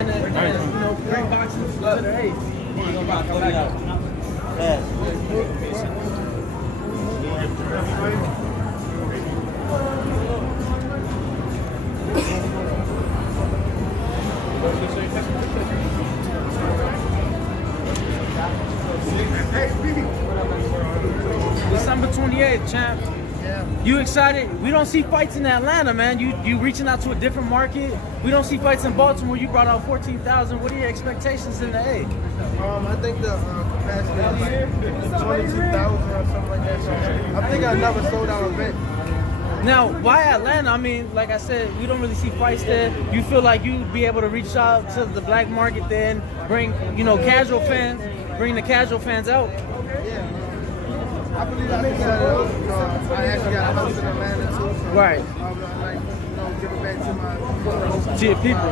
Great boxing to the eight. December 28th, champ. You excited? We don't see fights in Atlanta, man. You reaching out to a different market. We don't see fights in Baltimore. You brought out 14,000. What are your expectations in the A? I think the capacity is like 22,000 or something like that. So I think I never sold out a event. Now, why Atlanta? I mean, like I said, we don't really see fights there. You feel like you'd be able to reach out to the black market then, bring, casual fans, bring the casual fans out? Yeah. I believe I can set it up. I actually got a house in Atlanta too. So right. I give it back to your people.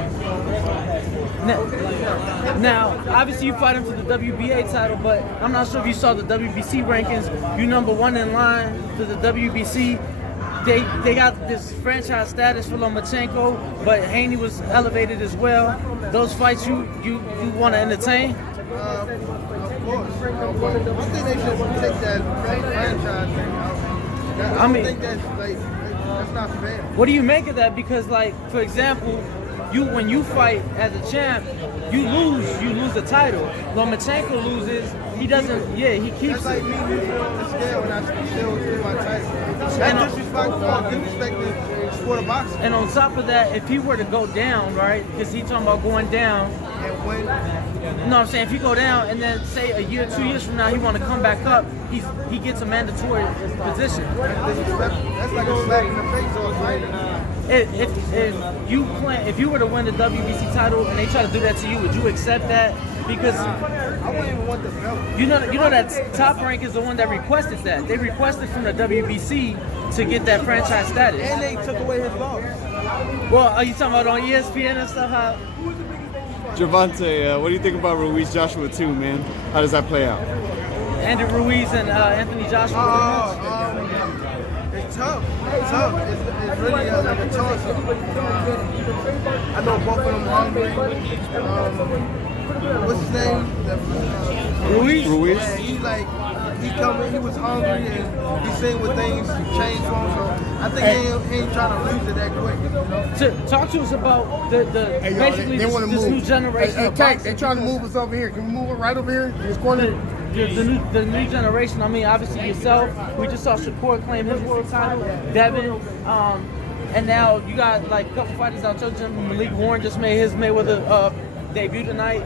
Now, obviously you fighting for the WBA title, but I'm not sure if you saw the WBC rankings. You number 1 in line to the WBC. They got this franchise status for Lomachenko, but Haney was elevated as well. Those fights you want to entertain? Of course. I think they should take that franchise thing out. I think that's not fair. What do you make of that? Because, like, for example, when you fight as a champ, you lose the title. Lomachenko loses, he doesn't. Yeah, he keeps That's like me losing on the scale and I still get my title. That's disrespect the sport of boxing. And on top of that, if he were to go down, right? Because he's talking about going down. And when? You know what I'm saying? If he go down and then say a year, 2 years from now, he want to come back up, he gets a mandatory position. That's like a slap in the face or a fighter. If you were to win the WBC title and they try to do that to you, would you accept that? Because I wouldn't even want the belt. You know that Top Rank is the one that requested that. They requested from the WBC to get that franchise status. And they took away his loss. Well, are you talking about on ESPN and stuff? How? Javante, what do you think about Ruiz Joshua 2, man? How does that play out? Andrew Ruiz and Anthony Joshua. It's tough. It's really like a toss-up. I know both of them hungry. What's his name? Ruiz. Yeah, he was hungry and he seen what things changed for him. So I think he ain't trying to lose it that quick. So talk to us about basically this new generation of boxing. They're trying to move us over here. Can we move it right over here? This corner. The new generation. I mean, obviously yourself. We just saw Shakur claim his world title. Devin. And now you got like a couple fighters out your gym. Malik Warren just made his Mayweather debut tonight.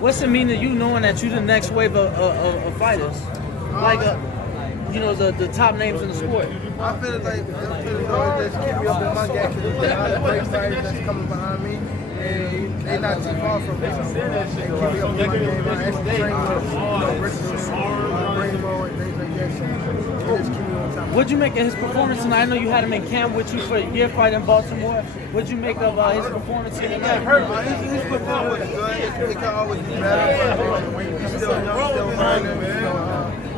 What's it mean to you knowing that you're the next wave of fighters? Like, the top names in the sport. I feel like it just keep me up in my game because there's a lot of great fighters that's coming behind me. And they're not too far from me. So they keep me up in my game. I actually train with Richardson, Rainbow, and things like that. So they just keep me on top. What'd you make of his performance tonight? I know you had him in camp with you for your fight in Baltimore. What'd you make of his performance tonight? His performance was good. It can always be better. But he's still young, still learning.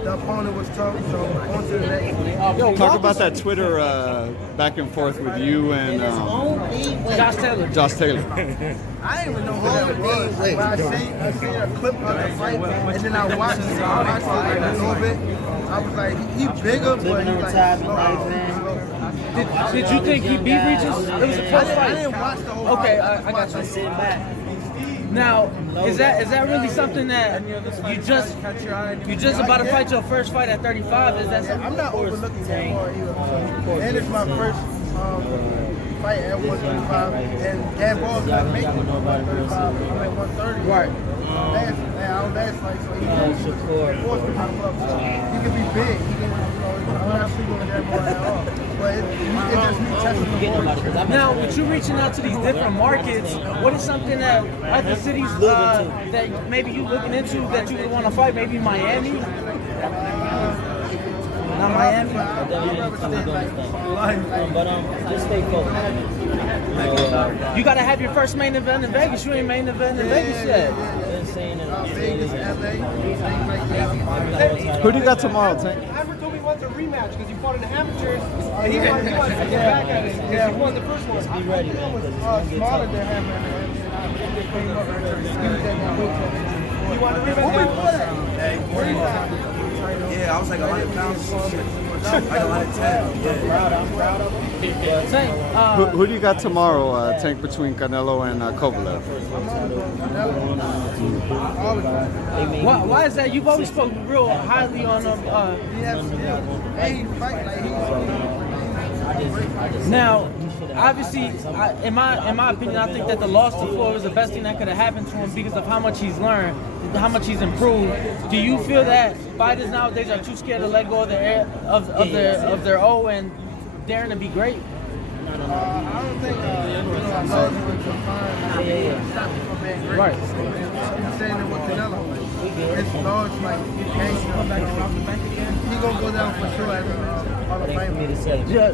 The opponent was tough, so on to the next. Talk about that Twitter back and forth with you and Josh Taylor. I didn't even know who that was. But I seen a clip of the fight, and then I watched it like a little bit. I was like, he bigger, but he like slow. Did you think he beat Regis? It was a close fight. I didn't watch the whole fight. Okay, I got you. Sitting back. Now, is that really something that you just about to fight your first fight at 35? Is that something? I'm not overlooking that more either. And it's my first fight at 135, and Dan Ball's not making 135. I'm at 130. Right. Our last fight, so he forced to pop up. So he can be big. I'm not sleeping with that boy at all. But it's just me testing the water. Now, with you reaching out to these different markets, what is something that other cities that maybe you looking into that you would want to fight? Maybe Miami? Not Miami? Just stay focused. You got to have your first main event in Vegas. You ain't main event in Vegas yet. Vegas, LA. who do you got tomorrow, Tank? Hammer told me he wants a rematch because he fought in the amateurs and he wants to get back at it. He won the first one. Be ready. Smaller than Hammer. came up and tried to squeeze that weight cut. You want to rematch now? Yeah, I was like 100 pounds. Like 110. Yeah. Tank, Who do you got tomorrow, Tank, between Canelo and Kovalev? why is that? You've always spoken real highly on him. He fight like Now, obviously, in my opinion, I think that the loss to Floyd was the best thing that could have happened to him because of how much he's learned, how much he's improved. Do you feel that fighters nowadays are too scared to let go of their O and daring to be great? I don't think I lost with confined. Stop me from being great. Right. I'm saying it with Canelo. His loss, like, he can't come back off the bench again. He gonna go down for sure as a Hall of Famer. Yeah.